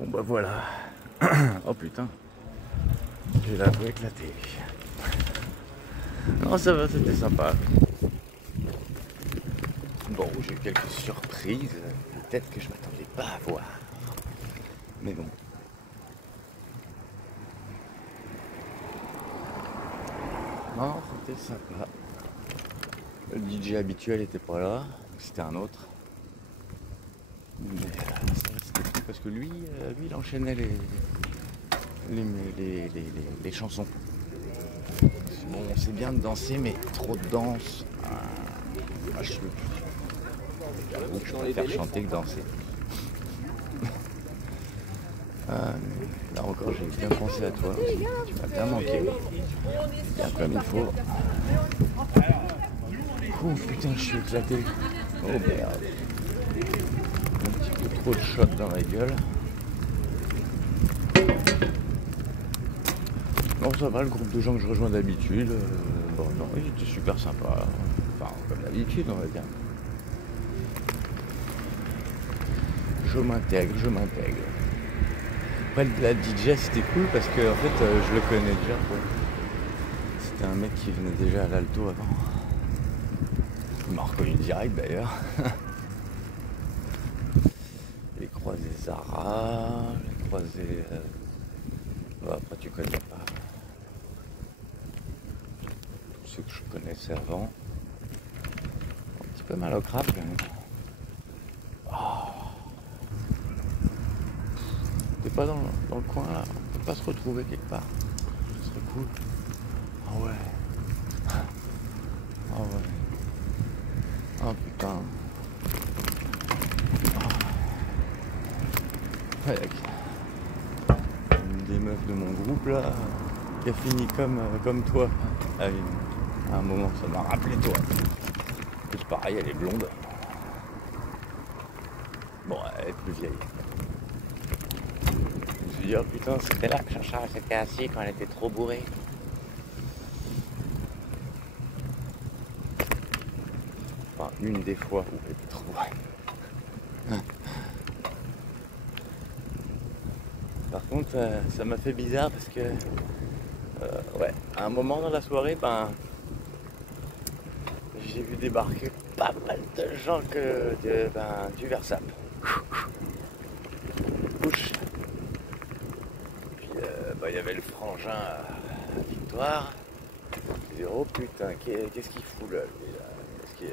Bon bah voilà. Oh putain. J'ai la peau éclatée. Non ça va, c'était sympa. Bon, j'ai eu quelques surprises, peut-être que je m'attendais pas à voir. Mais bon. Non, c'était sympa. Le DJ habituel était pas là, c'était un autre. Mais c'était cool parce que lui, il enchaînait les chansons. Bon, c'est bien de danser, mais trop de danse. Je peux plus. J'avoue que je préfère chanter que danser. Là encore, j'ai bien pensé à toi. Tu m'as bien manqué. Bien comme il faut. Oh putain, je suis éclaté. Oh merde. Un petit peu trop de shots dans la gueule. Non, ça va, le groupe de gens que je rejoins d'habitude. Bon, non, ils étaient super sympas. Enfin, comme d'habitude, on va dire. Je m'intègre. Après, la DJ, c'était cool parce que, en fait, je le connais déjà, quoi. C'était un mec qui venait déjà à l'alto avant. Il m'a reconnu direct, d'ailleurs. Les croisés Zara, les croisés... Bon, après, tu connais pas. Tous ceux que je connaissais avant. Un petit peu mal au crâne, quand même. T'es pas dans le coin là, on peut pas se retrouver quelque part. Ce serait cool. Ah ouais. Ah ouais. Oh putain. Ouais, une des meufs de mon groupe là, qui a fini comme toi. À un moment, ça m'a rappelé toi. Plus pareil, elle est blonde. Bon, elle est plus vieille. Je me suis dit, oh putain, c'était là que Chacha s'était assis quand elle était trop bourrée. Enfin, une des fois où elle était trop bourrée. Par contre, ça m'a fait bizarre parce que, ouais, à un moment dans la soirée, j'ai vu débarquer pas mal de gens du Versap. Couche. Il y avait le frangin à Victoire. Je dis, oh putain, qu'est-ce qu'il fout là, lui, là? Est-ce qu'il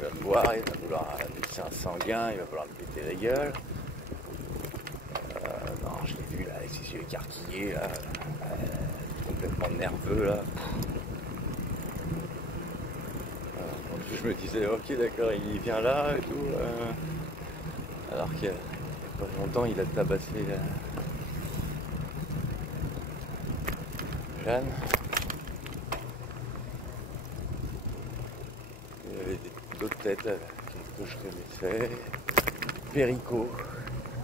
va me voir, il va vouloir, c'est un sanguin, il va vouloir me péter la gueule. Non, je l'ai vu là, avec ses yeux écarquillés, là, complètement nerveux là. Je me disais, ok d'accord, il vient là et tout. Alors qu'il y a pas longtemps, il a tabassé Jeanne. Il y avait d'autres têtes que je connaissais. Perico,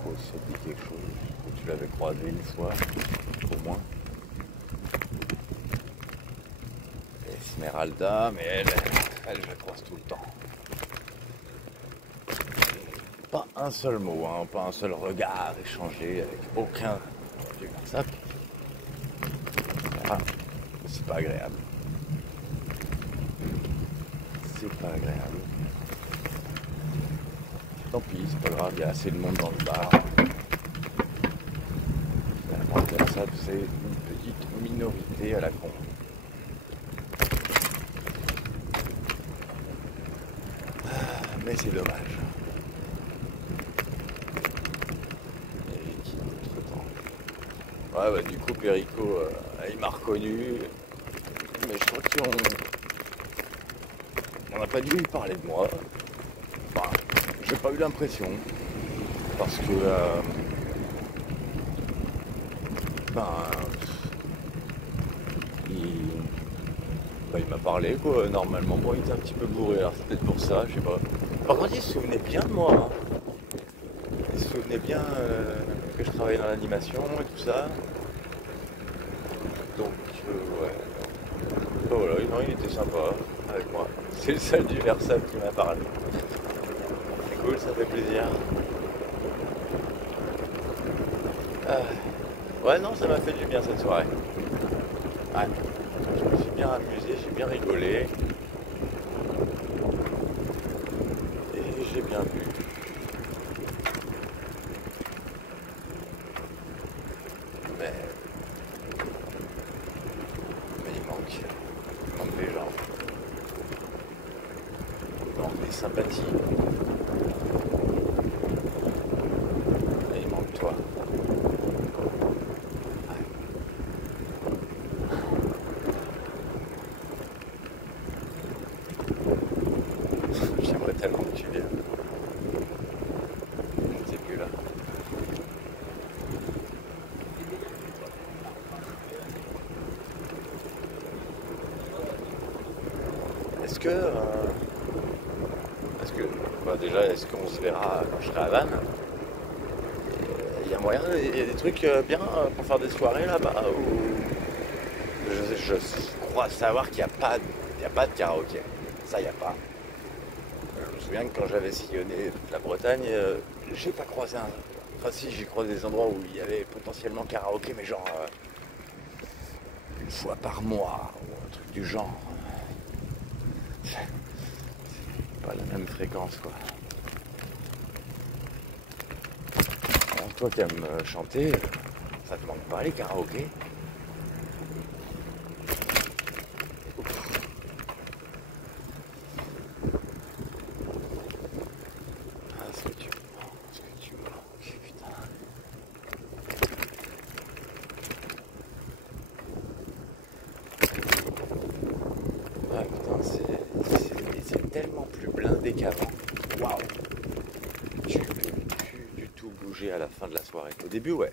oh, ça te dit quelque chose, tu l'avais croisé une fois, au moins. Esmeralda, mais elle, je la croise tout le temps. Pas un seul mot, hein, pas un seul regard échangé avec aucun du WhatsApp. Ah, c'est pas agréable. C'est pas agréable. Tant pis, c'est pas grave, il y a assez de monde dans le bar. Finalement, le WhatsApp, c'est une petite minorité à la con. Mais c'est dommage. Ouais, bah, du coup, Perico, il m'a reconnu. Mais je crois qu'on n'a pas dû lui parler de moi. Enfin, j'ai pas eu l'impression. Parce que... il m'a parlé, quoi. Normalement, moi, il était un petit peu bourré. Alors, c'est peut-être pour ça, je sais pas. Par contre, il se souvenait bien de moi. Hein. Il se souvenait bien que je travaillais dans l'animation et tout ça. Donc, ouais. Ben voilà, non, il était sympa avec moi. C'est le seul du Versap qui m'a parlé. C'est cool, ça fait plaisir. Ouais, non, ça m'a fait du bien cette soirée. Ouais. Je me suis bien amusé, j'ai bien rigolé et j'ai bien bu. Mais, mais il manque des gens, il manque des sympathies, et il manque toi. J'aimerais tellement que tu viennes. T'es plus là. Est-ce que, bah déjà, est-ce qu'on se verra quand je serai à Vannes? Il y a moyen, il y a des trucs bien pour faire des soirées là-bas ou je crois savoir qu'il n'y a pas, il y a pas de karaoké. Ça, il n'y a pas. Je me souviens que quand j'avais sillonné toute la Bretagne, j'ai pas croisé un. Enfin, si, j'ai croisé des endroits où il y avait potentiellement karaoké, mais genre une fois par mois ou un truc du genre. Pas la même fréquence, quoi. Alors, toi qui aimes chanter, ça te manque pas les karaokés? Ah, ce que tu manques, putain. Ah putain, c'est tellement plus blindé qu'avant. Waouh! Tu peux plus du tout bouger à la fin de la soirée. Au début, ouais.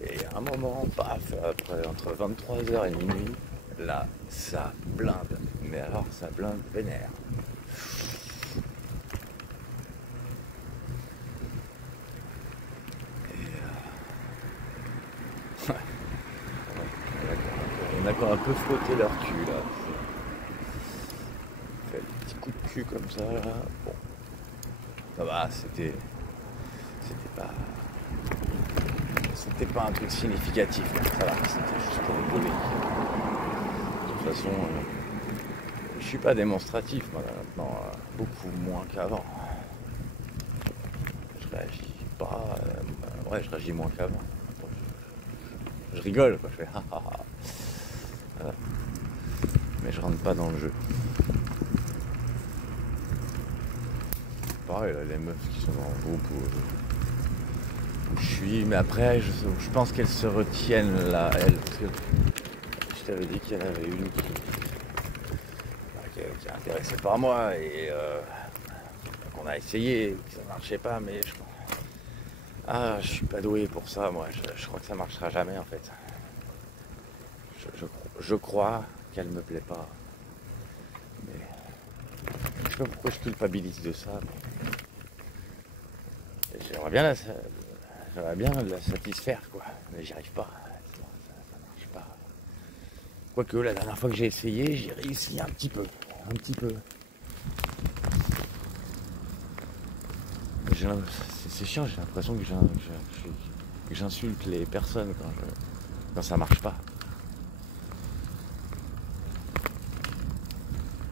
Et à un moment, paf, après, entre 23h et minuit, là, ça blinde. Mais alors, ça blinde vénère. On a quand un peu frotté leur cul, là. Fait des petits coups de cul comme ça, là. Bon, ça va, c'était pas un truc significatif, là. Ça va, c'était juste pour rigoler. De toute façon, je suis pas démonstratif, moi, là, maintenant, beaucoup moins qu'avant. Je réagis pas, ouais, je réagis moins qu'avant. Je rigole, quoi, je fais ha ha ha. Voilà. Mais je rentre pas dans le jeu. Pareil, là, les meufs qui sont dans le groupe où je suis, mais après, je pense qu'elles se retiennent là, elles, parce que je t'avais dit qu'il y en avait une qui est intéressée par moi et qu'on a essayé, que ça marchait pas, mais je suis pas doué pour ça, moi, je crois que ça marchera jamais en fait. Je crois qu'elle me plaît pas, mais je sais pas pourquoi je culpabilise de ça. J'aimerais bien la satisfaire, quoi. Mais j'y arrive pas. Ça marche pas. Quoique la dernière fois que j'ai essayé, j'ai réussi un petit peu. Un petit peu. C'est chiant, j'ai l'impression que j'insulte les personnes quand ça marche pas.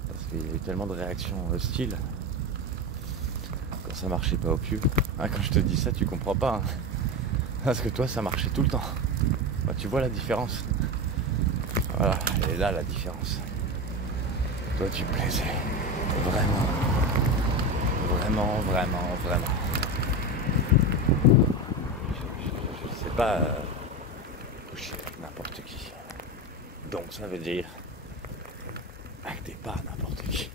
Parce qu'il y a eu tellement de réactions hostiles quand ça marchait pas au cul. Ah, quand je te dis ça, tu comprends pas. Hein. Parce que toi, ça marchait tout le temps. Bah, tu vois la différence. Voilà, et là la différence. Toi, tu plaisais. Vraiment. Vraiment, vraiment, vraiment. Je sais pas coucher avec n'importe qui. Donc ça veut dire que t'es pas n'importe qui.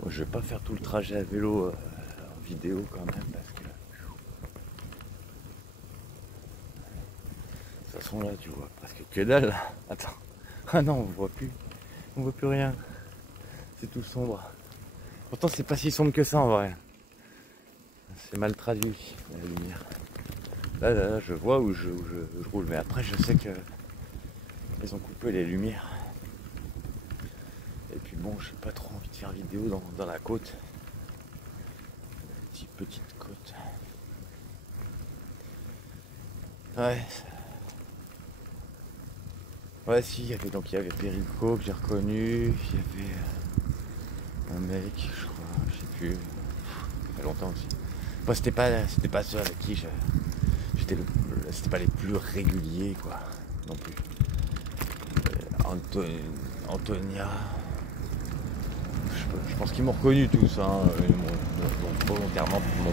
Moi, je vais pas faire tout le trajet à vélo en vidéo quand même parce que de toute façon là tu vois presque que dalle. Attends. Ah non, on voit plus. On voit plus rien. C'est tout sombre. Pourtant c'est pas si sombre que ça en vrai. C'est mal traduit la lumière. Là, je vois où je roule, mais après je sais que ils ont coupé les lumières. Et puis bon, j'ai pas trop envie de faire vidéo dans la côte. Petite côte. Ouais. Ouais, si, il y avait Perico que j'ai reconnu, il y avait un mec, je crois, je sais plus, il y a longtemps aussi. Bon, c'était pas ceux avec qui c'était pas les plus réguliers, quoi, non plus. Antonia, je pense qu'ils m'ont reconnu tous, hein, ils m'ont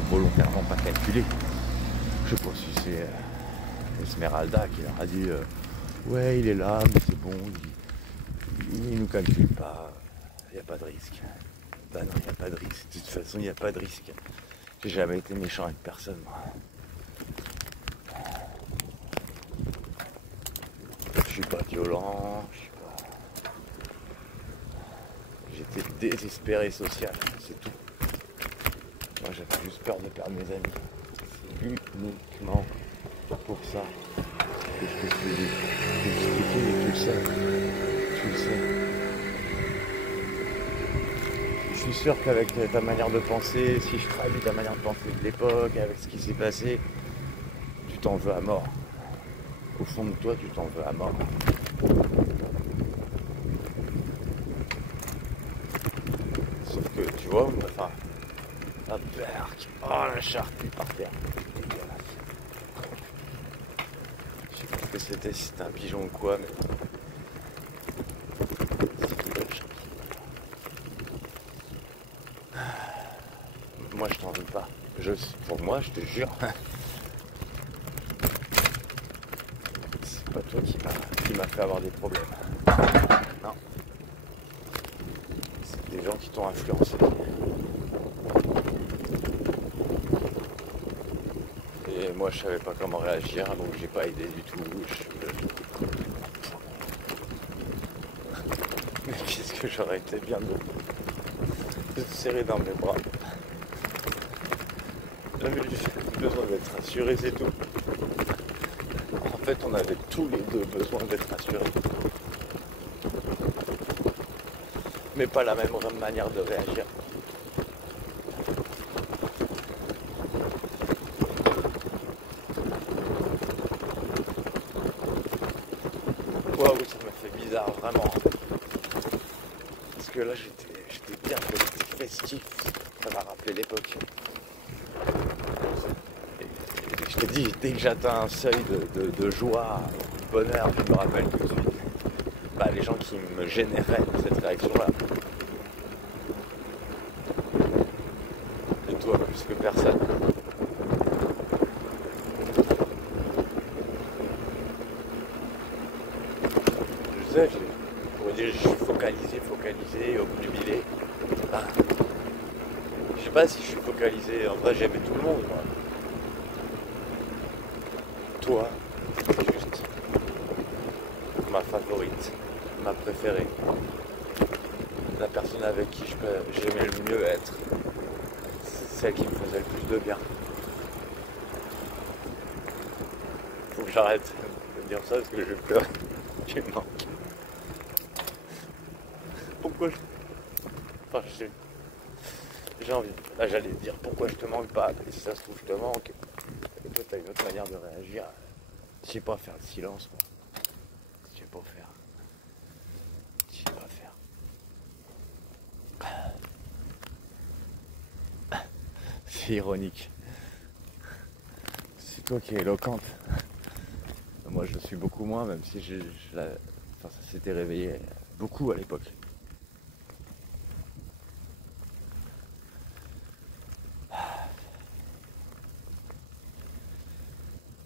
volontairement pas calculé. Je sais pas si c'est Esmeralda qui leur a dit ouais, il est là, mais c'est bon, il nous calcule pas, il n'y a pas de risque. Bah non, il n'y a pas de risque, de toute façon il n'y a pas de risque. J'ai jamais été méchant avec personne, moi. Je suis pas violent, j'étais désespéré social, c'est tout. Moi j'avais juste peur de perdre mes amis. C'est uniquement pour ça que je te suis expliquer, et tu le sais. Je suis sûr qu'avec ta manière de penser, si je traduis ta manière de penser de l'époque, avec ce qui s'est passé, tu t'en veux à mort. Au fond de toi, tu t'en veux à mort. Sauf que, tu vois, enfin, la perque, oh la charpie par terre, dégueulasse. Je sais pas ce que c'était, si c'était un pigeon ou quoi, mais... Moi, je t'en veux pas. Pour moi, je te jure. C'est pas toi qui m'a fait avoir des problèmes. Non. C'est des gens qui t'ont influencé. Et moi, je savais pas comment réagir, donc j'ai pas aidé du tout. Mais qu'est-ce que j'aurais été bien de te serrer dans mes bras. J'avais juste besoin d'être rassuré, c'est tout. En fait, on avait tous les deux besoin d'être rassurés. Mais pas la même manière de réagir. Waouh, ça m'a fait bizarre, vraiment. Parce que là, j'étais bien collectif, festif. Ça m'a rappelé l'époque. Je te dis, dès que j'atteins un seuil de joie, de bonheur, je me rappelle tout de suite les gens qui me généraient cette réaction-là. Et toi, plus que personne. Je sais, je pourrais dire, je suis focalisé, obnubilé. Ah. Je sais pas si je suis focalisé, en vrai j'aimais tout le monde, moi. Toi, c'est juste ma favorite, ma préférée, la personne avec qui j'aimais le mieux être, celle qui me faisait le plus de bien. Faut que j'arrête de dire ça parce que je vais pleurer. Tu me manques. Pourquoi Enfin, j'ai envie. Là, j'allais te dire pourquoi je te manque pas. Et si ça se trouve, je te manque. Et toi, t'as une autre manière de réagir. Je sais pas faire le silence, moi. Je sais pas faire. Je sais pas faire. C'est ironique. C'est toi qui es éloquente. Moi, je le suis beaucoup moins, même si ça s'était réveillé beaucoup à l'époque.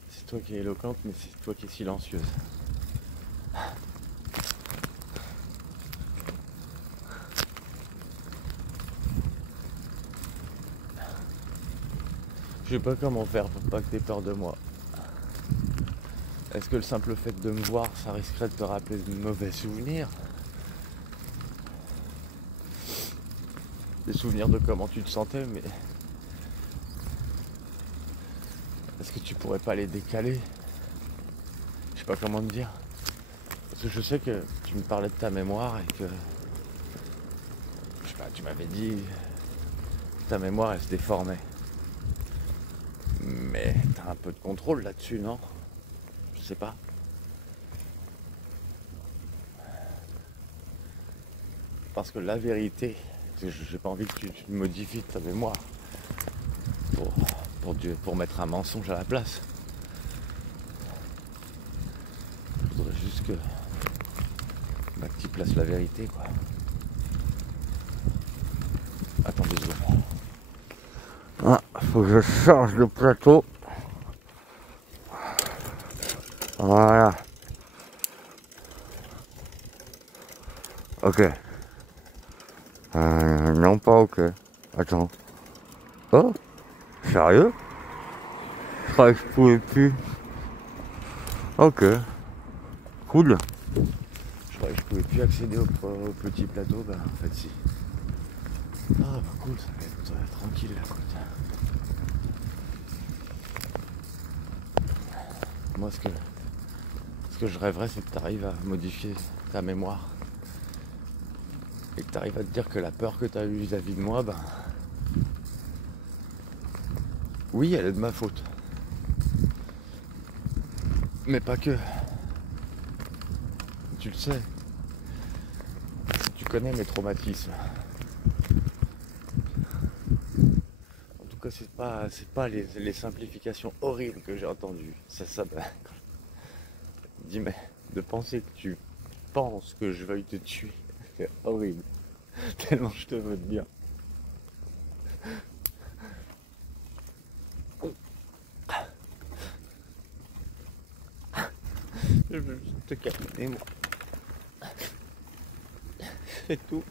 C'est toi qui es éloquente, mais c'est toi qui es silencieuse. Je sais pas comment faire pour pas que t'aies peur de moi. Est-ce que le simple fait de me voir, ça risquerait de te rappeler de mauvais souvenirs? Des souvenirs de comment tu te sentais, mais... Est-ce que tu pourrais pas les décaler? Je sais pas comment te dire. Parce que je sais que tu me parlais de ta mémoire et que Bah, tu m'avais dit ta mémoire elle se déformait. Mais t'as un peu de contrôle là-dessus, non? Je sais pas. Parce que la vérité, j'ai pas envie que tu modifies ta mémoire pour mettre un mensonge à la place. Je voudrais juste que tu places la vérité, quoi. Attends 2 secondes. Ah, faut que je change de plateau. Voilà. Ok. Non, pas ok. Attends. Oh, sérieux? Je croyais que je pouvais plus. Ok. Cool. Je croyais que je pouvais plus accéder au petit plateau. Bah, en fait, si. Ah, bah cool, ça va être tranquille là, quoi. Moi, ce que je rêverais, c'est que tu arrives à modifier ta mémoire. Et que tu arrives à te dire que la peur que tu as eue vis-à-vis de moi, ben. Oui, elle est de ma faute. Mais pas que. Tu le sais. Tu connais mes traumatismes. En tout cas, c'est pas les simplifications horribles que j'ai entendues. C'est ça, ben. Dis, mais de penser que tu penses que je veuille te tuer, c'est horrible. Tellement je te veux de bien. Je veux juste te calmer, moi. C'est tout.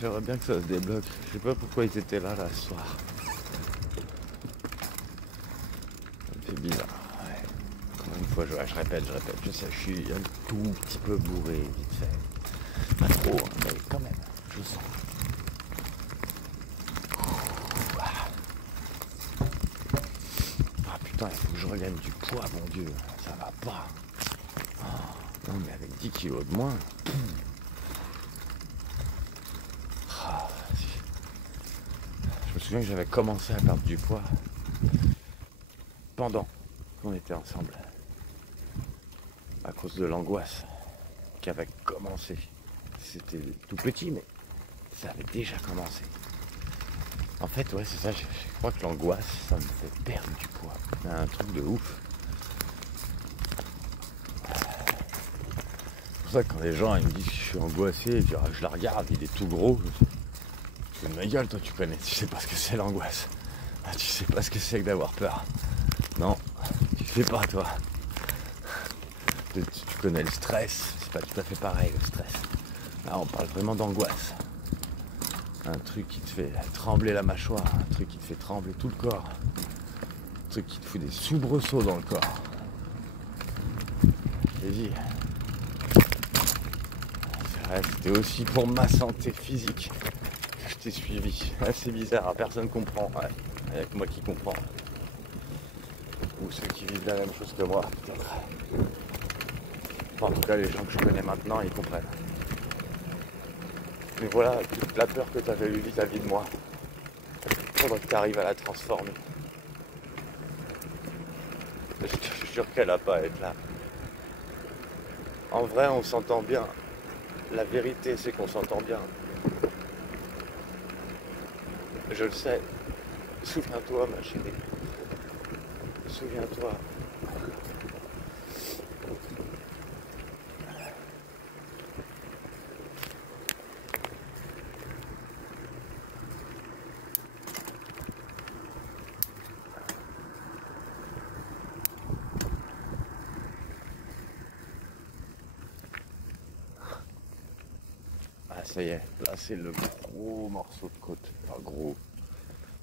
J'aimerais bien que ça se débloque. Je sais pas pourquoi ils étaient là ce soir. Ça me fait bizarre. Ouais. Encore une fois, je répète, je sais, je suis un tout petit peu bourré, vite fait. Pas trop, hein, mais quand même, je sens. Ah putain, il faut que je regagne du poids, mon Dieu. Ça va pas. Oh, non, mais avec 10 kilos de moins. Je me souviens que j'avais commencé à perdre du poids pendant qu'on était ensemble. À cause de l'angoisse qui avait commencé. C'était tout petit, mais ça avait déjà commencé. En fait, ouais, c'est ça, je crois que l'angoisse, ça me fait perdre du poids. C'est un truc de ouf. C'est pour ça que quand les gens ils me disent que je suis angoissé, et que je la regarde, il est tout gros. Tu fais de ma gueule, toi, tu sais pas ce que c'est l'angoisse. Ah, tu sais pas ce que c'est que d'avoir peur. Non, tu sais pas, toi. Tu connais le stress, c'est pas tout à fait pareil, le stress. Là, on parle vraiment d'angoisse. Un truc qui te fait trembler la mâchoire, un truc qui te fait trembler tout le corps, un truc qui te fout des soubresauts dans le corps. J'ai dit, c'est vrai, c'était aussi pour ma santé physique que je t'ai suivi. Ouais, c'est bizarre, personne comprend. Ouais, il n'y a que moi qui comprends. Ou ceux qui vivent la même chose que moi, peut-être. Enfin, en tout cas, les gens que je connais maintenant, ils comprennent. Mais voilà, toute la peur que tu avais eue vis-à-vis de moi, il faudrait que tu arrives à la transformer. Je te jure qu'elle n'a pas à être là. En vrai, on s'entend bien. La vérité, c'est qu'on s'entend bien. Je le sais. Souviens-toi, ma chérie. Souviens-toi. Ah, ça y est, là c'est le gros morceau de côte. Enfin gros.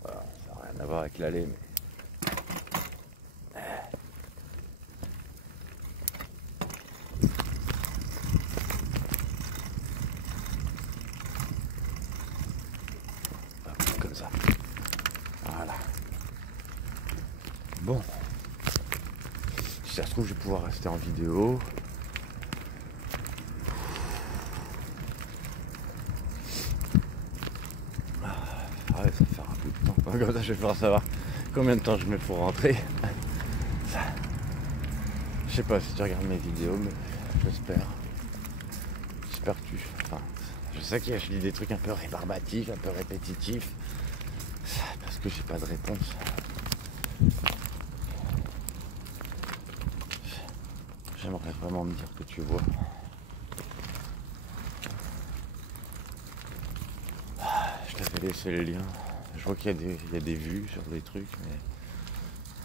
Voilà, ça n'a rien à voir avec l'allée, mais. ça. Voilà. Bon. Si ça se trouve, je vais pouvoir rester en vidéo. Ah ouais, ça va faire un bout de temps. Comme ça, je vais pouvoir savoir combien de temps je mets pour rentrer. Ça. Je sais pas si tu regardes mes vidéos, mais j'espère. J'espère que tu... Enfin, je sais que je dis des trucs un peu rébarbatifs, un peu répétitifs. Parce que j'ai pas de réponse. J'aimerais vraiment me dire que tu vois. Je t'avais laissé le lien. Je vois qu'il y a des vues sur des trucs, mais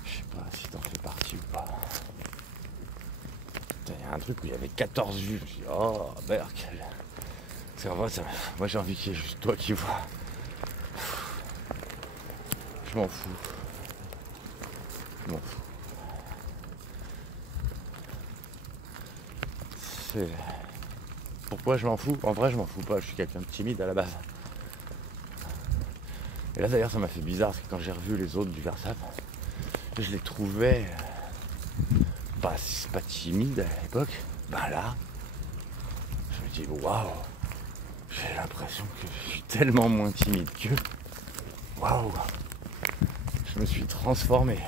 je sais pas si t'en fais partie ou pas. Il y a un truc où il y avait 14 vues. Je me suis dit, oh, merde. C'est en vrai, moi j'ai envie qu'il y ait juste toi qui vois. Je m'en fous. Je m'en fous. Pourquoi je m'en fous? En vrai, je m'en fous pas. Je suis quelqu'un de timide à la base. Et là d'ailleurs, ça m'a fait bizarre parce que quand j'ai revu les autres du Versap, je les trouvais pas timides à l'époque. Ben là, je me dis waouh, j'ai l'impression que je suis tellement moins timide qu'eux. Waouh, je me suis transformé.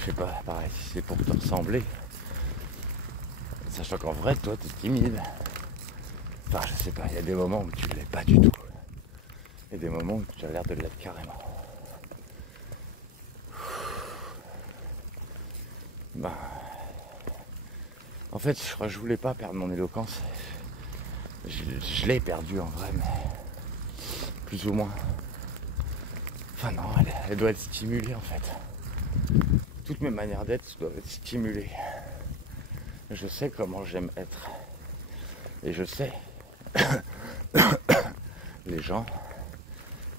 Je sais pas, pareil, si c'est pour te ressembler. Sachant qu'en vrai, toi, t'es timide. Enfin, je sais pas, il y a des moments où tu l'es pas du tout. Il y a des moments où tu as l'air de l'être carrément. Ben, en fait, je crois que je voulais pas perdre mon éloquence. Je l'ai perdue en vrai, mais plus ou moins. Enfin non, elle doit être stimulée en fait. Toutes mes manières d'être doivent être stimulées. Je sais comment j'aime être. Et je sais les gens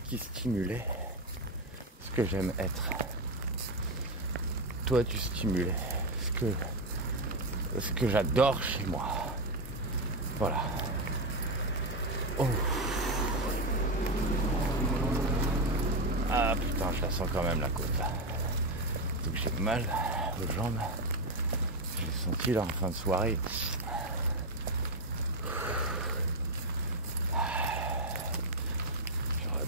qui stimulaient ce que j'aime être. Toi, tu stimulais ce que j'adore chez moi. Voilà. Oh. Ah putain, je la sens quand même la côte. Donc j'ai mal aux jambes. Je l'ai senti là en fin de soirée. J'aurais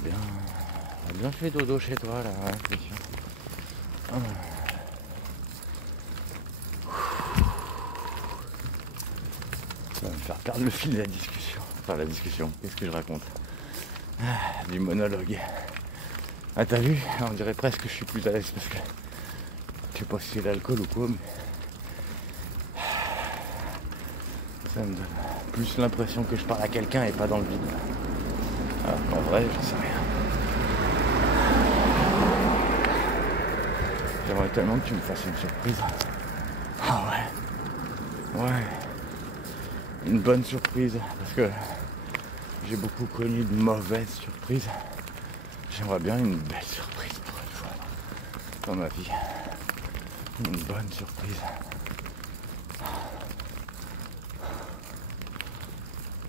bien fait dodo chez toi là, ouais, c'est sûr. Ça va me faire perdre le fil de la discussion. Enfin la discussion, qu'est-ce que je raconte? Du monologue. Ah t'as vu? On dirait presque que je suis plus à l'aise parce que je sais pas si c'est l'alcool ou quoi, mais ça me donne plus l'impression que je parle à quelqu'un et pas dans le vide. Alors qu'en vrai, j'en sais rien. J'aimerais tellement que tu me fasses une surprise. Ah ouais. Ouais. Une bonne surprise. Parce que j'ai beaucoup connu de mauvaises surprises. J'aimerais bien une belle surprise pour une fois dans ma vie. Une bonne surprise.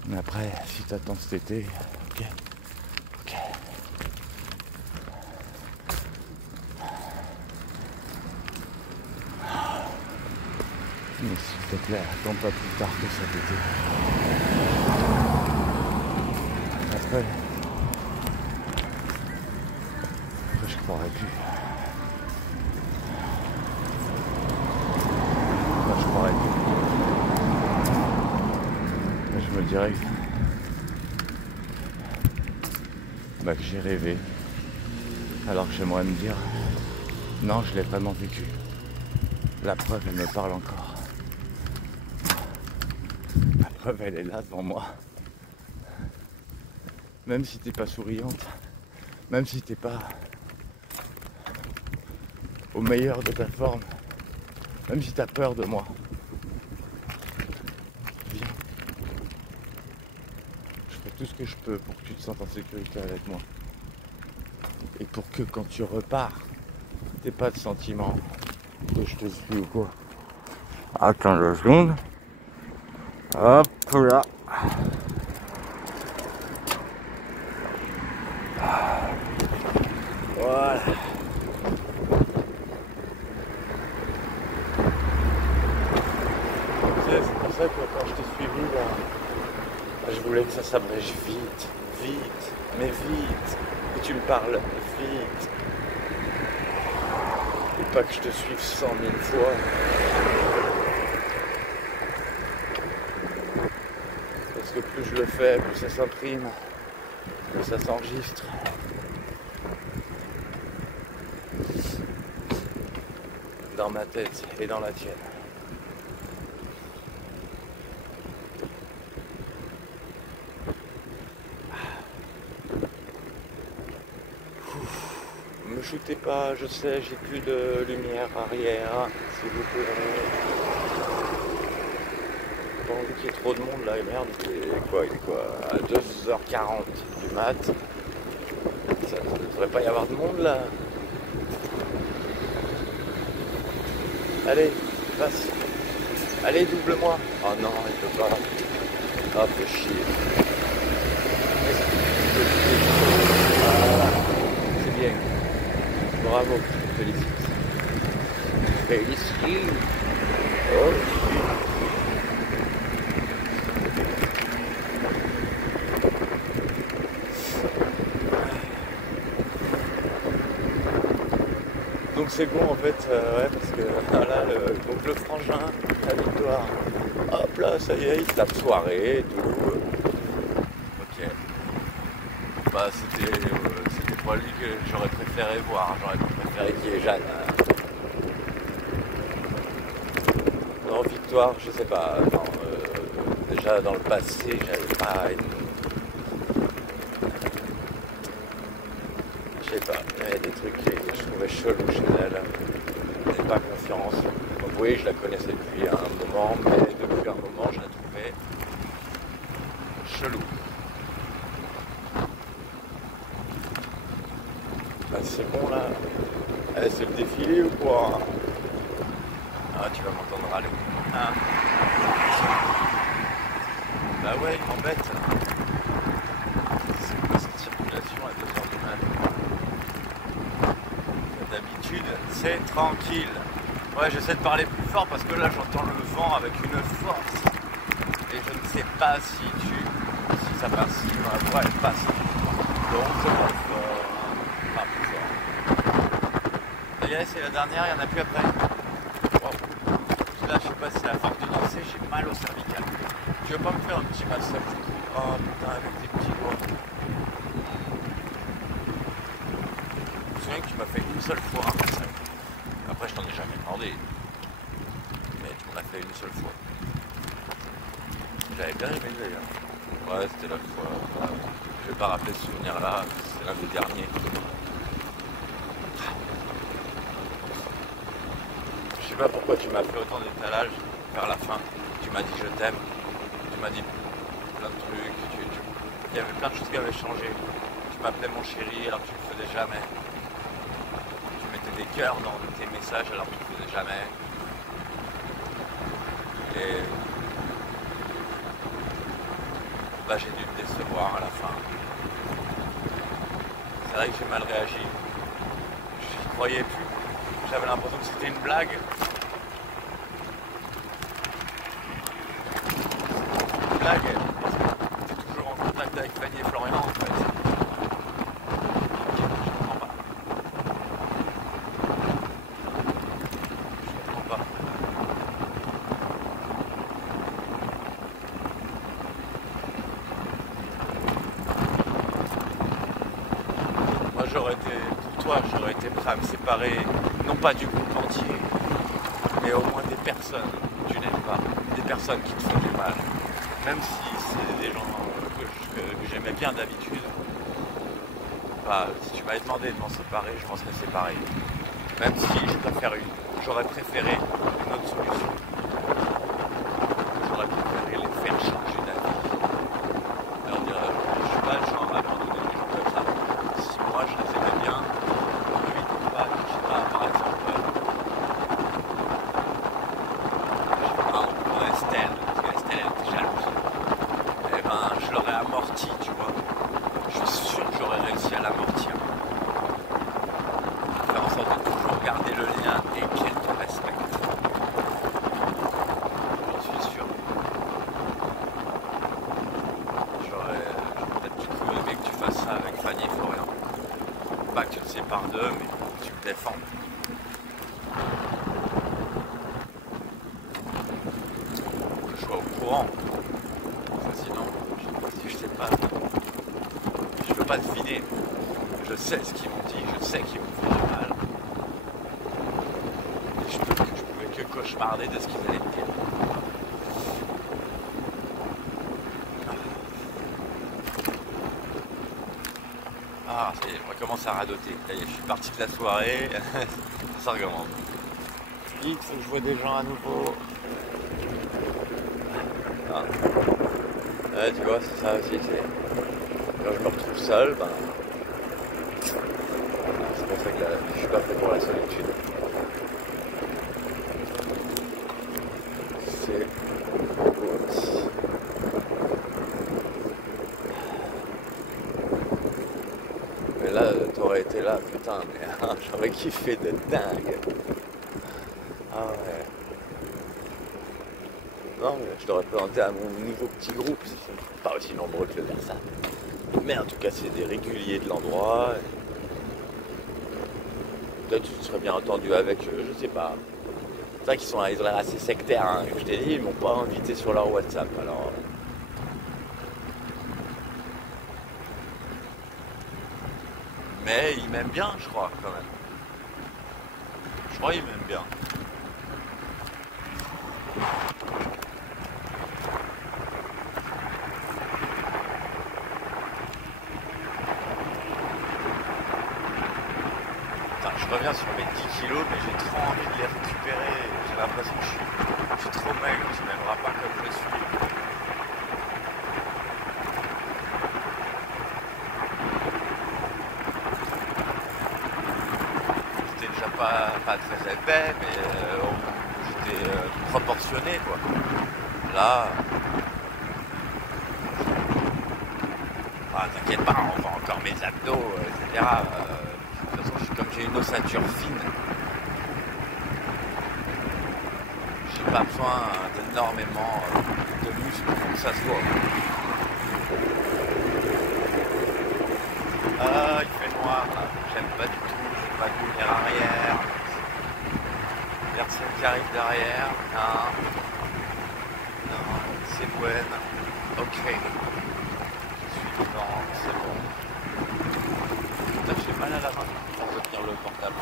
Mais après, si t'attends cet été, ok. Mais s'il te plaît, attends pas plus tard que cet été. Après, je croirais plus. Moi, je croirais plus. Mais je me dirais que j'ai rêvé. Alors que j'aimerais me dire, non, je l'ai vraiment vécu. La preuve, elle me parle encore. La preuve, elle est là devant moi. Même si t'es pas souriante, même si t'es pas au meilleur de ta forme, même si t'as peur de moi, viens. Je ferai tout ce que je peux pour que tu te sentes en sécurité avec moi. Et pour que quand tu repars, t'aies pas de sentiment que je te suis ou quoi. Attends 2 secondes. Hop là. C'est pour ça que quand je t'ai suivi là, je voulais que ça s'abrège vite, vite, mais vite, que tu me parles vite, et pas que je te suive 100 000 fois. Parce que plus je le fais, plus ça s'imprime, plus ça s'enregistre. Dans ma tête et dans la tienne. Me shootez pas, je sais, j'ai plus de lumière arrière, s'il vous plaît. J'ai pas envie qu'il y ait trop de monde là, et merde, il est quoi à 2h40 du mat. Ça ne devrait pas y avoir de monde là. Allez, passe. Allez, double-moi. Oh non, il peut pas. Ah, fait chier. Voilà. C'est bien. Bravo, je te félicite. Félicite. Oh, donc c'est bon en fait, ouais, parce que voilà, donc le frangin, la victoire, hop là, ça y est, il tape soirée et tout. Ok. Bah c'était pas lui que j'aurais préféré voir, j'aurais préféré qu'il y ait Jeanne. Non, victoire, je sais pas, non, déjà dans le passé, j'avais pas une... Je sais pas, il y avait des trucs que je trouvais chelous chez elle. Je n'avais pas confiance. Donc oui, je la connaissais depuis un moment, mais depuis un moment, je la trouvais chelou. Ah, c'est bon là. Eh, c'est le défilé ou quoi? Ah, tu vas m'entendre râler. Hein? Bah ouais, il m'embête. C'est quoi cette circulation à 2h du mat? D'habitude, c'est tranquille. Ouais, j'essaie de parler plus fort parce que là, j'entends le vent avec une force. Et je ne sais pas si ça passe, si ma voix elle passe. Donc, c'est pas fort. Pas plus fort. Ça y est, c'est la dernière, il n'y en a plus après. Wow. Là, je sais pas si c'est la force de danser, j'ai mal au cervical. Tu veux pas me faire un petit massage du coup? Oh putain, avec tes petits doigts. Je me souviens que tu m'as fait une seule fois un massage. Après, je t'en ai jamais demandé. Mais tu m'en as fait une seule fois. J'avais bien aimé d'ailleurs. Ouais, c'était la fois. Je vais pas rappeler ce souvenir-là, c'est l'un des derniers. Je sais pas pourquoi tu m'as fait autant d'étalage vers la fin. Tu m'as dit je t'aime. Tu m'as dit plein de trucs. Il y avait plein de choses qui avaient changé. Tu m'appelais mon chéri alors que tu le faisais jamais. Tu mettais des cœurs dans tes messages alors que tu le faisais jamais. Et bah, j'ai dû te décevoir à la fin. C'est vrai que j'ai mal réagi. J'y croyais plus. J'avais l'impression que c'était une blague. Une blague. Parce que t'es toujours en contact avec Fanny et Florian en fait. Je comprends pas. Je comprends pas. Moi j'aurais été, pour toi, j'aurais été prêt à me séparer, non pas du groupe entier, mais au moins des personnes que tu n'aimes pas, des personnes qui te font du mal. Même si c'est des gens que j'aimais bien d'habitude, bah, si tu m'avais demandé de m'en séparer, je m'en serais séparé. Même si j'aurais préféré une autre solution. J'aurais préféré les faire changer d'avis. Leur dire, je suis pas le genre à abandonner les gens comme ça. Si moi je les aimais bien, lui il ne pas, je sais pas, par exemple, pour Estelle, parce qu'Estelle elle était jalouse. Eh ben je l'aurais amorti, tu vois. Je suis sûr que j'aurais réussi à l'amortir. par deux, mais tu me défends. Que je sois au courant. Sinon, si je sais pas, je peux pas deviner. Je sais ce qu'ils m'ont dit, je sais qu'ils m'ont fait du mal. Et je pouvais que cauchemarder de ce qu'ils allaient me dire. Ah, ça y est, je recommence à radoter. Ça y est, je suis parti de la soirée, ça recommence. Il faut que je vois des gens à nouveau. Ah. Ouais, tu vois, c'est ça aussi. Quand je me retrouve seul, ben, c'est pour ça que je suis pas fait pour la solitude. C'est mais là, t'aurais été là, putain, mais j'aurais kiffé de dingue. Ah ouais. Non, mais je t'aurais présenté à mon nouveau petit groupe, ils sont pas aussi nombreux que le Versa. Mais en tout cas, c'est des réguliers de l'endroit. Peut-être que tu serais bien entendu avec eux, je sais pas. C'est vrai qu'ils ils ont l'air assez sectaires, hein. Je t'ai dit, ils m'ont pas invité sur leur WhatsApp, alors... Mais ils m'aiment bien, je crois, quand même. Je crois qu'ils m'aiment bien. Putain, je reviens sur mes 10 kilos, mais j'ai trop envie de les récupérer. J'ai l'impression que je suis trop maigre, tu m'aimeras pas comme je suis. J'étais déjà pas très épais, mais j'étais proportionné, quoi. Là... Ah, t'inquiète pas, on voit encore mes abdos, etc. De toute façon, comme j'ai une ossature fine, j'ai pas besoin d'énormément de muscles pour que ça se voit. Ah, il fait noir, là. J'aime pas du tout, j'ai pas de lumière arrière. Personne qui arrive derrière. Non, c'est bon. Ok. Non, c'est bon. Putain, j'ai mal à la main pour retenir le portable.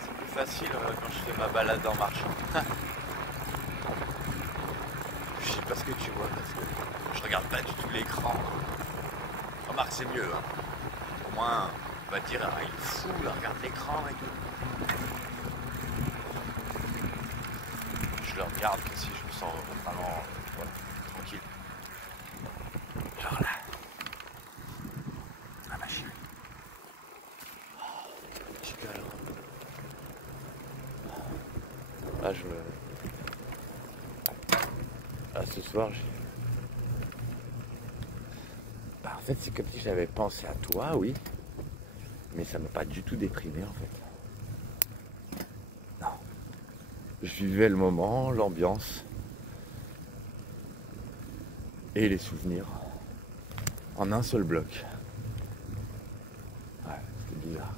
C'est plus facile quand je fais ma balade en marchant. Je sais pas ce que tu vois parce que je regarde pas du tout l'écran. Remarque, c'est mieux. Hein. Au moins, on va dire, ah, il est fou, là, regarde l'écran et tout. Je le regarde que si je me sens vraiment voilà, tranquille. Genre là. Ah ma chérie. Oh, petit câlin. Là je me... Là ce soir j'ai... Bah, en fait c'est comme si j'avais pensé à toi, oui. Mais ça m'a pas du tout déprimé en fait. Non. Je vivais le moment, l'ambiance. Et les souvenirs. En un seul bloc. Ouais, c'était bizarre.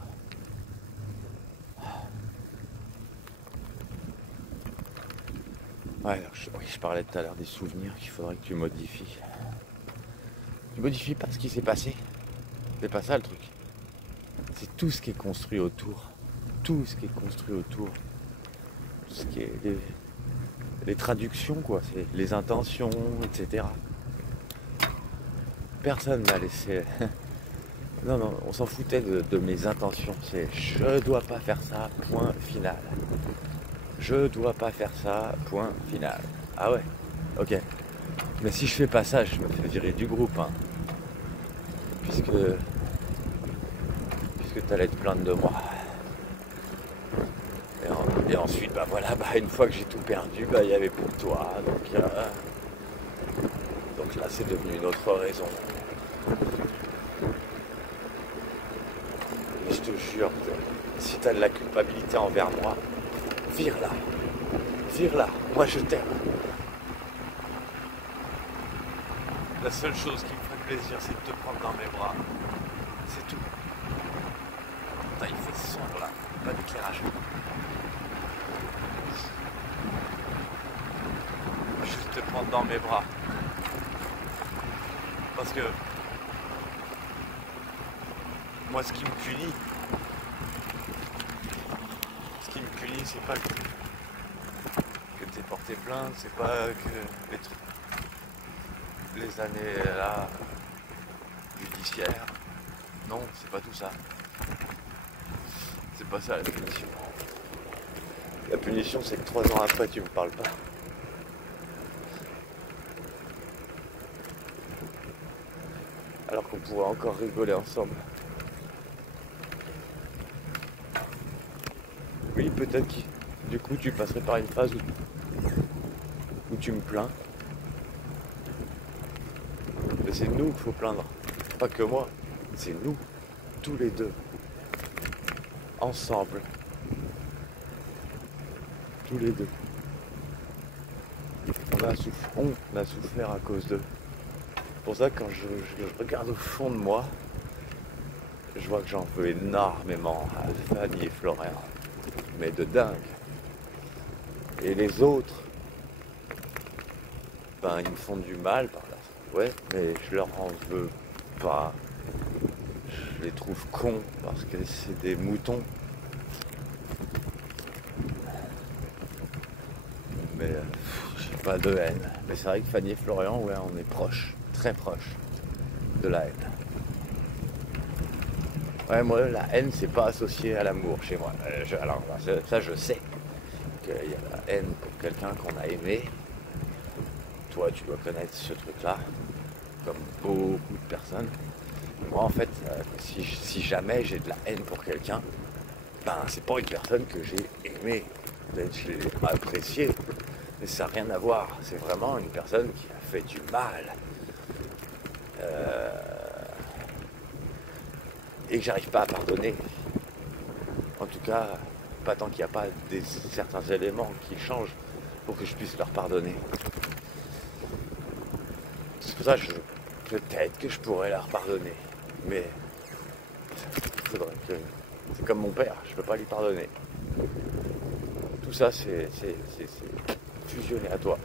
Ouais, alors oui, je parlais tout à l'heure des souvenirs qu'il faudrait que tu modifies. Tu modifies pas ce qui s'est passé. C'est pas ça le truc. C'est tout ce qui est construit autour. Tout ce qui est construit autour. Tout ce qui est les traductions, quoi. C'est les intentions, etc. Personne m'a laissé... Non, non, on s'en foutait de mes intentions. C'est je dois pas faire ça, point final. Je dois pas faire ça, point final. Ah ouais, ok. Mais si je fais pas ça, je me fais virer du groupe, hein. Puisque t'allais te plaindre de moi. Et ensuite, bah voilà, bah une fois que j'ai tout perdu, bah il y avait pour toi. Donc là, c'est devenu une autre raison. Mais je te jure, si t'as de la culpabilité envers moi, vire-la. Vire-la. Moi, je t'aime. La seule chose qui me ferait plaisir, c'est de te prendre dans mes bras. C'est tout. Putain, il fait sombre là, pas d'éclairage. Juste te prendre dans mes bras. Parce que moi, ce qui me punit, c'est pas que t'aies porté plainte, c'est pas que les années là judiciaires. Non, c'est pas tout ça. C'est pas ça la punition. La punition, c'est que 3 ans après, tu me parles pas. Alors qu'on pourrait encore rigoler ensemble. Oui, peut-être que du coup tu passerais par une phase où tu me plains. Mais c'est nous qu'il faut plaindre. Pas que moi, c'est nous, tous les deux. Ensemble. Tous les deux. On a souffert à cause d'eux. C'est pour ça que quand je regarde au fond de moi, je vois que j'en veux énormément à Fanny et Florian. Mais de dingue. Et les autres, ben ils me font du mal par là. Ouais, mais je leur en veux pas. Je les trouve cons parce que c'est des moutons. Mais j'ai pas de haine. Mais c'est vrai que Fanny et Florian, ouais, on est proches, très proches de la haine. Ouais, moi, la haine, c'est pas associé à l'amour chez moi. Alors, ça, je sais qu'il y a la haine pour quelqu'un qu'on a aimé. Toi, tu dois connaître ce truc-là, comme beaucoup de personnes. Moi, en fait, si jamais j'ai de la haine pour quelqu'un, ben, c'est pas une personne que j'ai aimée. Peut-être je l'ai appréciée, mais ça n'a rien à voir. C'est vraiment une personne qui a fait du mal. Et que j'arrive pas à pardonner. En tout cas, pas tant qu'il n'y a pas certains éléments qui changent pour que je puisse leur pardonner. C'est pour ça que peut-être que je pourrais leur pardonner. Mais il faudrait que... C'est comme mon père, je peux pas lui pardonner. Tout ça, c'est fusionné à toi.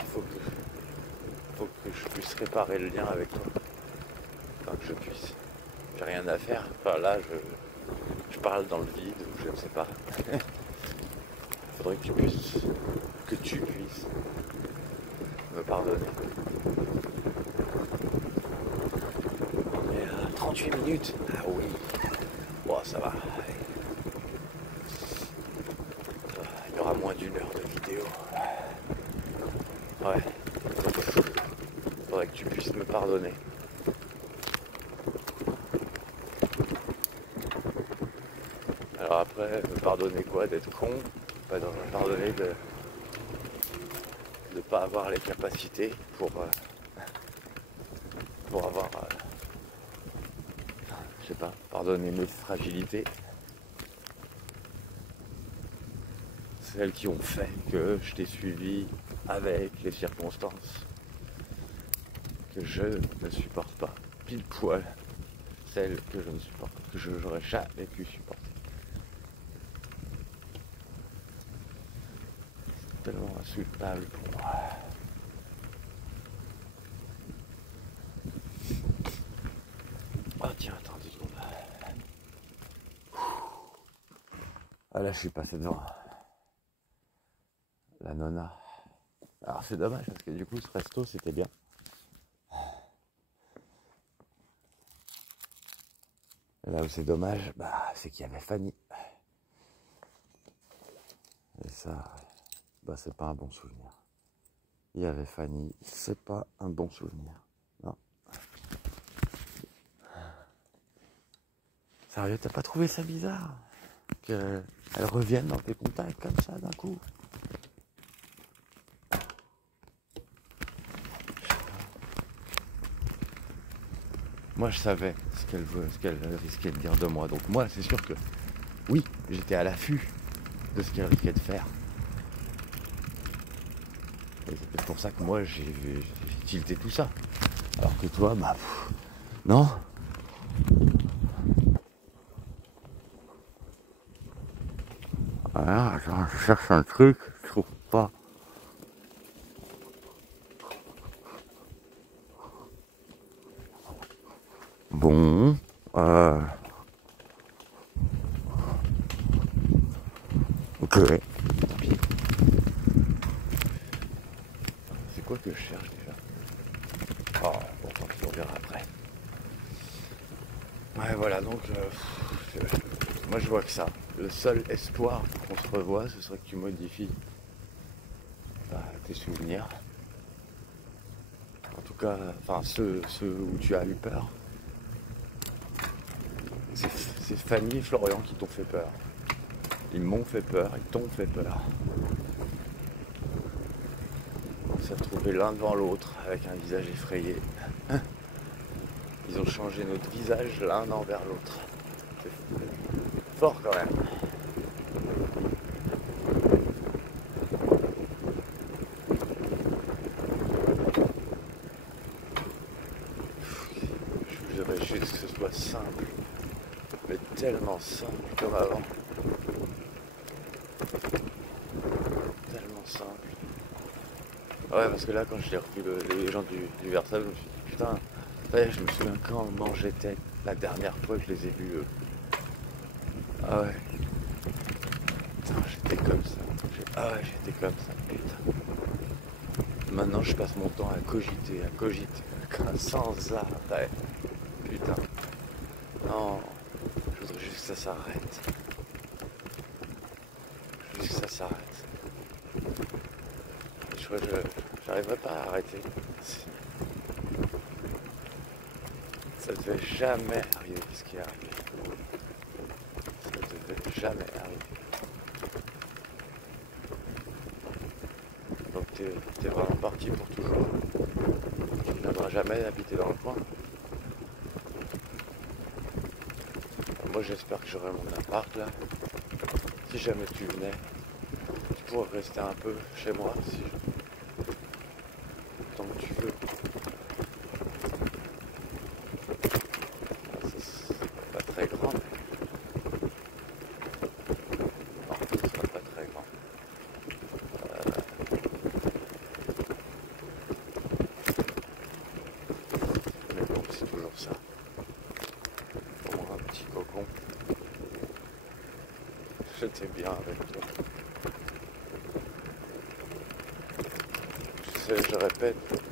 Il faut que je puisse réparer le lien avec toi. Enfin, que je puisse. J'ai rien à faire. Enfin, là, je parle dans le vide, ou je ne sais pas. Il faudrait que tu puisses me pardonner. On est à 38 minutes. Ah oui. Bon, ça va. Il y aura moins d'1 heure de vidéo. Ouais. Il faudrait que tu puisses me pardonner. Alors après, me pardonner quoi? D'être con? Me pardonner de ne pas avoir les capacités pour avoir, je sais pas, pardonner mes fragilités. Celles qui ont fait que je t'ai suivi avec les circonstances que je ne supporte pas. Pile poil, celles que je ne supporte pas, que je n'aurais jamais pu supporter. C'est tellement insoutenable pour moi. Oh tiens, attends 2 secondes. Ah là, je suis passé devant la nonna. Alors c'est dommage parce que du coup ce resto c'était bien. Et là où c'est dommage, bah, c'est qu'il y avait Fanny. Et ça, bah, c'est pas un bon souvenir. Il y avait Fanny, c'est pas un bon souvenir. Non. Sérieux, t'as pas trouvé ça bizarre qu'elle revienne dans tes contacts comme ça d'un coup? Moi, je savais ce qu'elle risquait de dire de moi. Donc moi, c'est sûr que, oui, j'étais à l'affût de ce qu'elle risquait de faire. Et c'est peut-être pour ça que moi, j'ai tilté tout ça. Alors que toi, bah, non. Ah, attends, je cherche un truc, je trouve pas. Bon, ok. Tant pis. C'est quoi que je cherche déjà? Oh, bon, tant pis, on verra après. Ouais, voilà, donc, moi je vois que ça. Le seul espoir qu'on se revoie, ce serait que tu modifies tes souvenirs. En tout cas, enfin, ceux où tu as eu peur. C'est Fanny et Florian qui t'ont fait peur. Ils m'ont fait peur, ils t'ont fait peur. On s'est retrouvés l'un devant l'autre avec un visage effrayé. Ils ont changé notre visage l'un envers l'autre. C'est fort quand même. Je voudrais juste que ce soit simple, mais tellement simple comme avant. Tellement simple. Ouais, parce que là, quand j'ai revu les gens du Versailles, je me suis dit, putain, ouais, je me souviens comment j'étais la dernière fois que je les ai vus, eux. Ah ouais, putain, j'étais comme ça. Ah ouais, j'étais comme ça, putain. Maintenant, je passe mon temps à cogiter, sans arrêt. Putain. Non, je voudrais juste que ça s'arrête. Juste que ça s'arrête. J'arriverai pas à arrêter. Ça devait jamais arriver ce qui est arrivé. Ça devait jamais arriver. Donc t'es vraiment parti pour toujours. Tu ne viendras jamais habiter dans le coin. Moi j'espère que j'aurai mon appart là. Si jamais tu venais, tu pourrais rester un peu chez moi tant que tu veux. C'est pas très grand. Non, ce sera pas très grand. Mais bon, c'est toujours ça. Pour un petit cocon. J'étais bien avec toi. Je répète.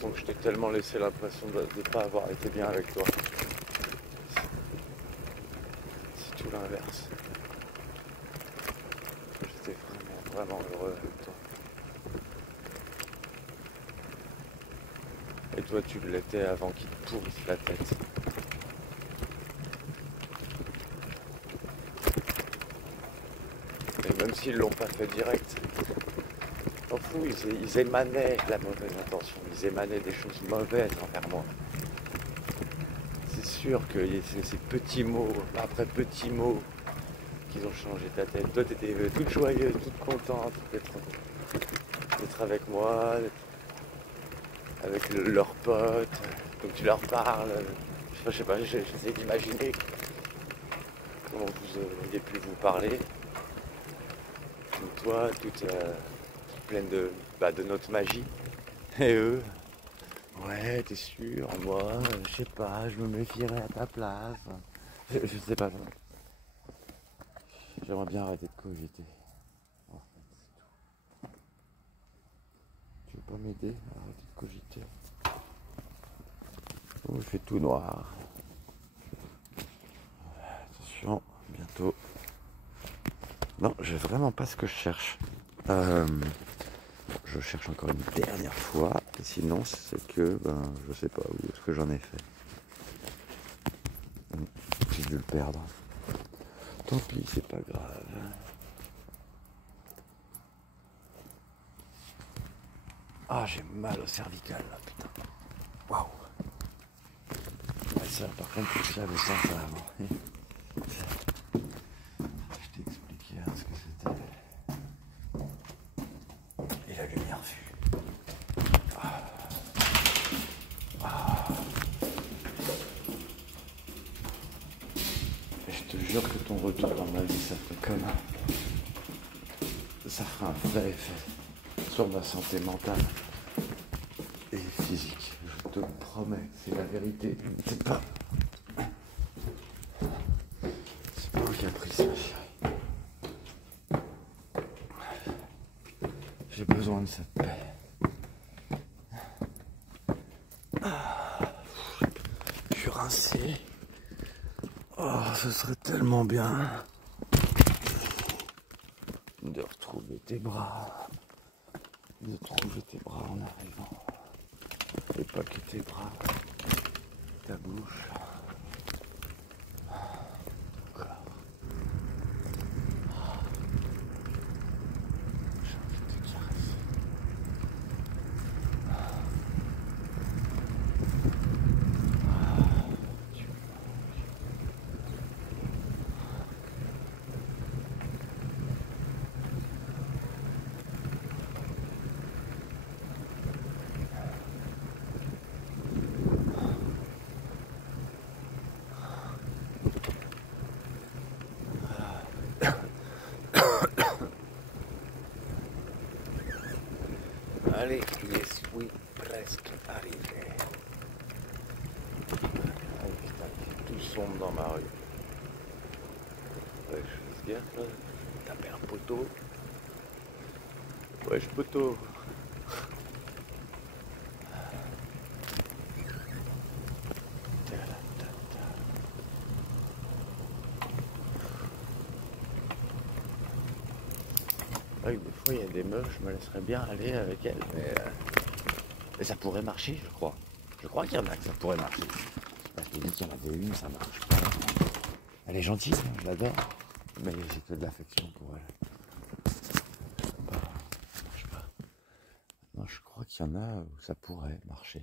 Donc je t'ai tellement laissé l'impression de ne pas avoir été bien avec toi. C'est tout l'inverse. J'étais vraiment heureux avec toi. Et toi tu l'étais avant qu'il te pourrisse la tête. Et même s'ils l'ont pas fait direct, m'en fous, ils émanaient la mauvaise intention, ils émanaient des choses mauvaises envers moi. C'est sûr que c'est ces petits mots, après petits mots, qu'ils ont changé ta tête. Toi t'étais toute joyeuse, toute contente d'être avec moi, avec leurs potes, donc tu leur parles, je sais pas, j'essaie d'imaginer comment vous auriez pu vous parler. Donc toi, toute pleine de notre magie, et eux, ouais, t'es sûr, moi, je sais pas, je me méfierais à ta place. Je sais pas, j'aimerais bien arrêter de cogiter. En fait, c'est tout. Tu veux pas m'aider à arrêter de cogiter? Oh, il fait tout noir. Attention, bientôt. Non, j'ai vraiment pas ce que je cherche. Je cherche encore une dernière fois. Et sinon, c'est que, je sais pas où est-ce que j'en ai fait. J'ai dû le perdre. Tant pis, c'est pas grave. Ah, j'ai mal au cervical là, putain. Waouh. Ouais, ça, par contre, je savais ça avant. Je t'ai expliqué ce que c'était. Et la lumière vue. Et je te jure que ton retour dans ma vie, ça fera un vrai effet sur ma santé mentale et physique. Je te le promets, c'est la vérité. C'est pas un caprice, ma chérie. J'ai besoin de cette paix. Je suis rincé. Oh, ce serait tellement bien de retrouver tes bras. De trouver tes bras en arrivant. Et pas que tes bras. Ta bouche. Ton corps. J'ai envie de te caresser. Allez, je suis presque arrivé. Ah, putain, il est tout sombre dans ma rue. Ouais, je fasse gaffe là. Taper un poteau. Ouais, je poteau. Ouais, des fois il y a des meufs, je me laisserais bien aller avec elles, mais ça pourrait marcher, je crois. Je crois qu'il y en a que ça pourrait marcher. Parce que dit qu'il y en avait une, ça marche pas. Elle est gentille, je l'adore, mais j'ai que de l'affection pour elle. Je sais pas, ça marche pas. Non, je crois qu'il y en a où ça pourrait marcher.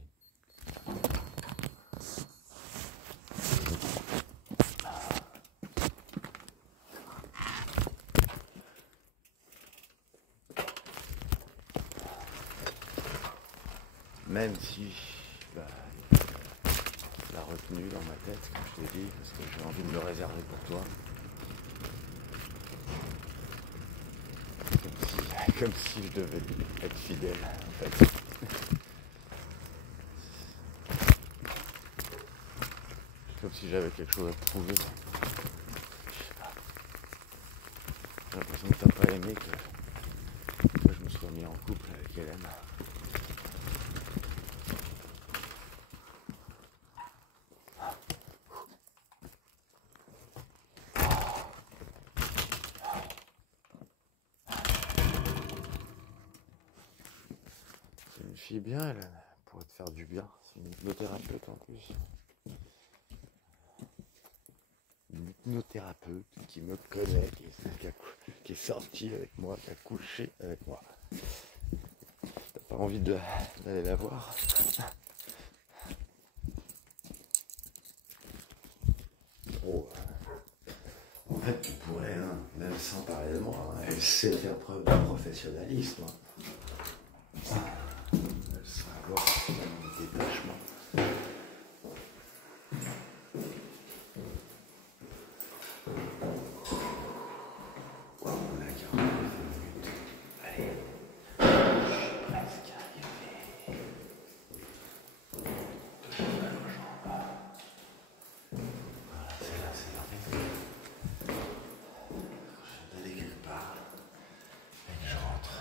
Même si la retenue dans ma tête, comme je t'ai dit, parce que j'ai envie de me réserver pour toi. Comme si je devais être fidèle, en fait. Comme si j'avais quelque chose à te prouver. Je sais pas. J'ai l'impression que t'as pas aimé que je me sois mis en couple avec Hélène. C'est une fille bien, Hélène. Elle pourrait te faire du bien. C'est une hypnothérapeute en plus. Une hypnothérapeute qui me connaît, qui est sortie avec moi, qui a couché avec moi. T'as pas envie d'aller la voir? Oh. En fait, tu pourrais, hein, même sans parler de moi, hein, elle sait faire preuve de professionnalisme. Hein. Elle sait avoir un détachement. Wow, on a 49 minutes. Allez, je suis presque arrivé. Voilà, c'est là, c'est terminé. Je vais aller quelque part et que je rentre.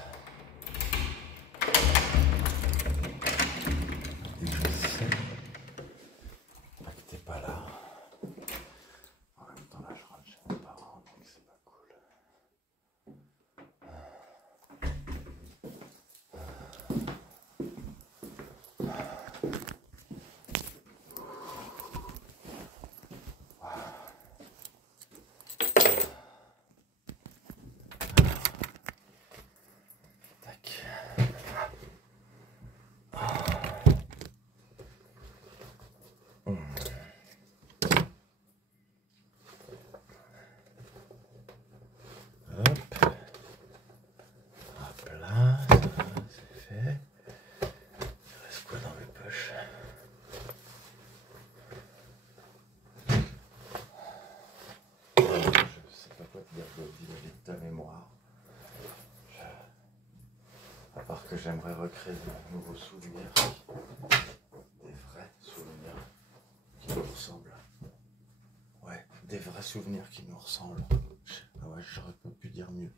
que j'aimerais recréer de nouveaux souvenirs, des vrais souvenirs qui nous ressemblent. Ouais, des vrais souvenirs qui nous ressemblent. Ah ouais, j'aurais pas pu dire mieux.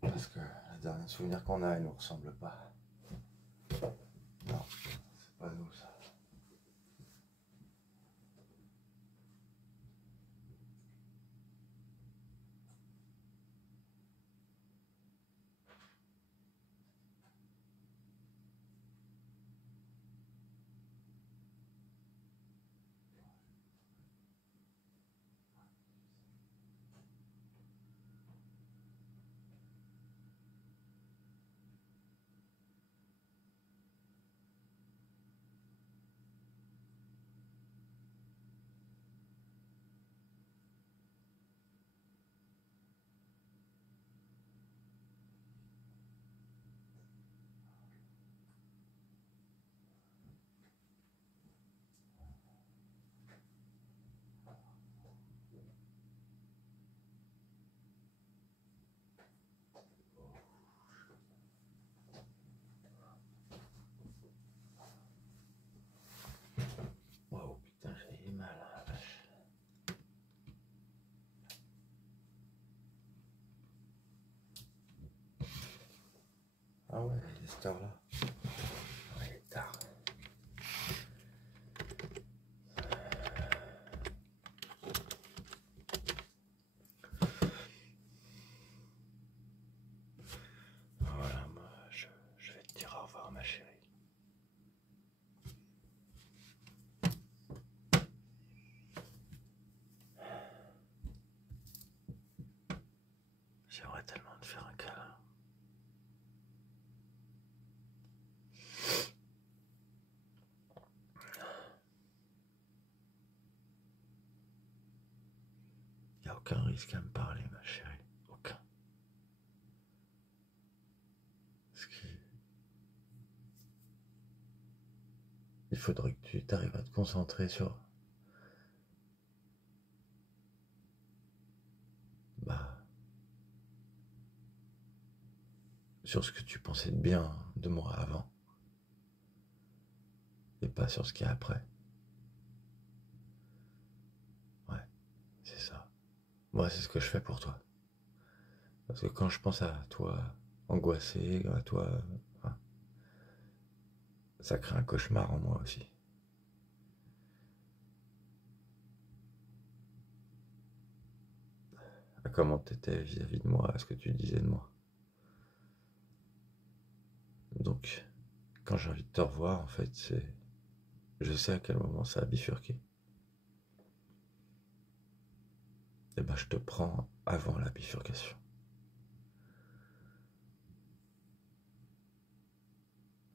Parce que les derniers souvenirs qu'on a, ils nous ressemblent pas. Non, c'est pas nous ça. Wow, putain, j'ai mal à la vache. Ah ouais, il est cette heure-là. Ouais, il est tard. Voilà, moi, je vais te dire au revoir, ma chérie. J'aimerais tellement te faire un câlin. Il n'y a aucun risque à me parler, ma chérie. Aucun. Parce que il faudrait que tu t'arrives à te concentrer bah, sur ce que tu pensais de bien de moi avant. Et pas sur ce qu'il y a après. Ouais, c'est ça. Moi, c'est ce que je fais pour toi. Parce que quand je pense à toi angoissé, à toi, enfin, ça crée un cauchemar en moi aussi. À comment t'étais vis-à-vis de moi, à ce que tu disais de moi. Donc, quand j'ai envie de te revoir, en fait, je sais à quel moment ça a bifurqué. Et ben, je te prends avant la bifurcation.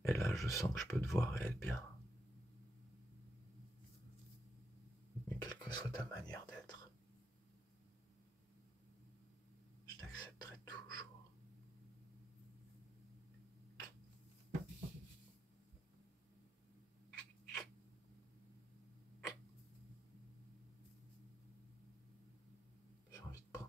Et là, je sens que je peux te voir et être bien. Mais quelle que soit ta manière d'être, je t'accepterai toujours. J'ai envie de prendre